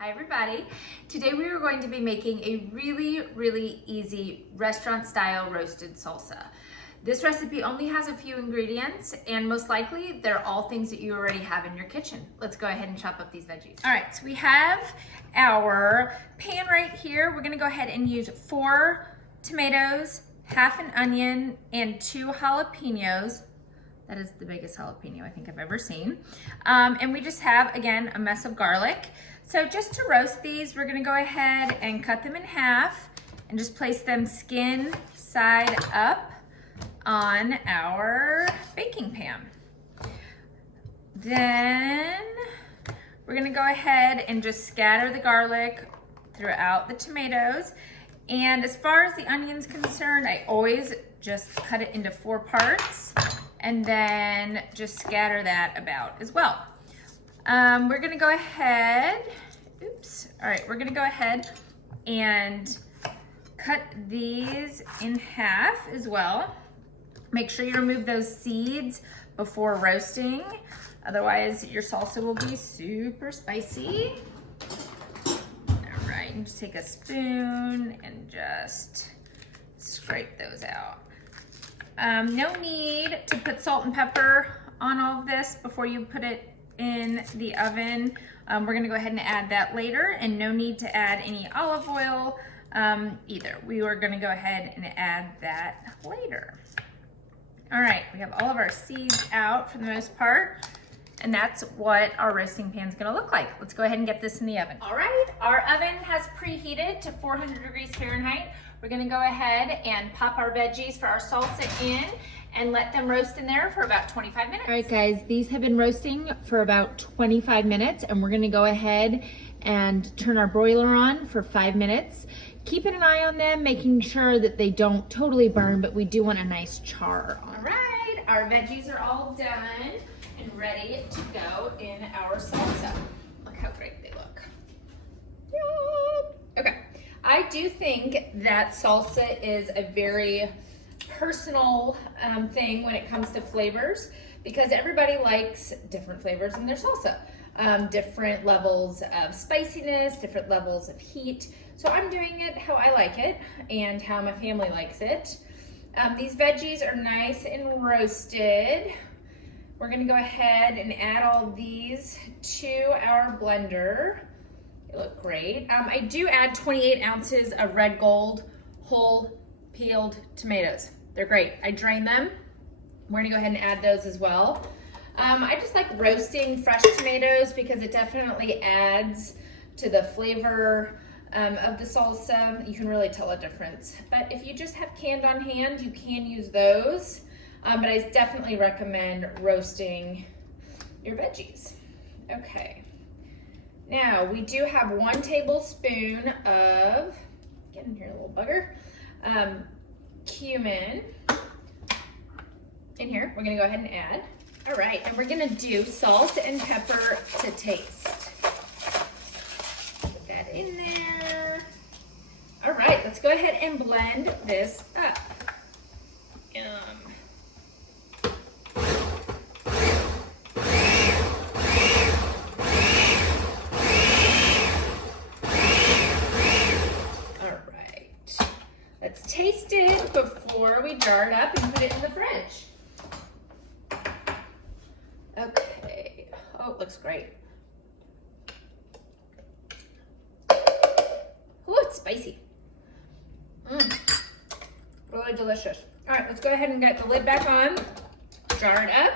Hi everybody. Today we are going to be making a really easy restaurant style roasted salsa. This recipe only has a few ingredients and most likely they're all things that you already have in your kitchen. Let's go ahead and chop up these veggies. All right, so we have our pan right here. We're gonna go ahead and use 4 tomatoes, half an onion, and 2 jalapeños. That is the biggest jalapeno I think I've ever seen. And we just have, again, a mess of garlic. So just to roast these, we're gonna go ahead and cut them in half and just place them skin side up on our baking pan. Then we're gonna go ahead and just scatter the garlic throughout the tomatoes. And as far as the onion's concerned, I always just cut it into 4 parts and then just scatter that about as well. We're gonna go ahead, we're gonna go ahead and cut these in half as well. Make sure you remove those seeds before roasting, otherwise your salsa will be super spicy. All right, and just take a spoon and just scrape those out. No need to put salt and pepper on all of this before you put it in the oven. We're gonna go ahead and add that later, and no need to add any olive oil either. We are gonna go ahead and add that later. All right, we have all of our seeds out for the most part, and that's what our roasting pan is gonna look like. Let's go ahead and get this in the oven. All right, our oven has preheated to 400 degrees Fahrenheit. We're gonna go ahead and pop our veggies for our salsa in and let them roast in there for about 25 minutes. All right guys, these have been roasting for about 25 minutes and we're gonna go ahead and turn our broiler on for 5 minutes. Keeping an eye on them, making sure that they don't totally burn, but we do want a nice char on. All right, our veggies are all done and ready to go in our salsa. Look how great they look. Yum. Okay. I do think that salsa is a very personal thing when it comes to flavors, because everybody likes different flavors in their salsa. Different levels of spiciness, different levels of heat. So I'm doing it how I like it and how my family likes it. These veggies are nice and roasted. We're gonna go ahead and add all these to our blender. They look great. I do add 28 ounces of red gold whole peeled tomatoes. They're great. I drain them. We're gonna go ahead and add those as well. I just like roasting fresh tomatoes because it definitely adds to the flavor of the salsa. You can really tell a difference. But if you just have canned on hand, you can use those. But I definitely recommend roasting your veggies. Okay. Now, we do have 1 tablespoon of, get in here, little bugger, cumin in here. We're gonna go ahead and add. All right, and we're gonna do salt and pepper to taste. Put that in there. All right, let's go ahead and blend this up. Let's taste it before we jar it up and put it in the fridge. Okay, oh, it looks great. Oh, it's spicy. Really delicious. All right, let's go ahead and get the lid back on, jar it up,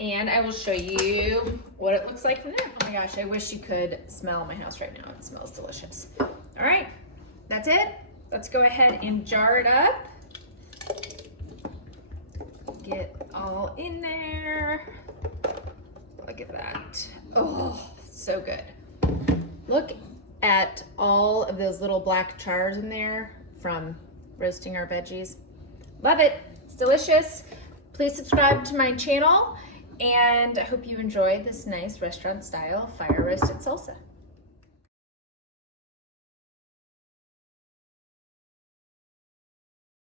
and I will show you what it looks like from there. Oh my gosh, I wish you could smell my house right now. It smells delicious. All right, that's it. Let's go ahead and jar it up. Get all in there. Look at that. Oh, so good. Look at all of those little black chars in there from roasting our veggies. Love it. It's delicious. Please subscribe to my channel, and I hope you enjoy this nice restaurant style fire roasted salsa.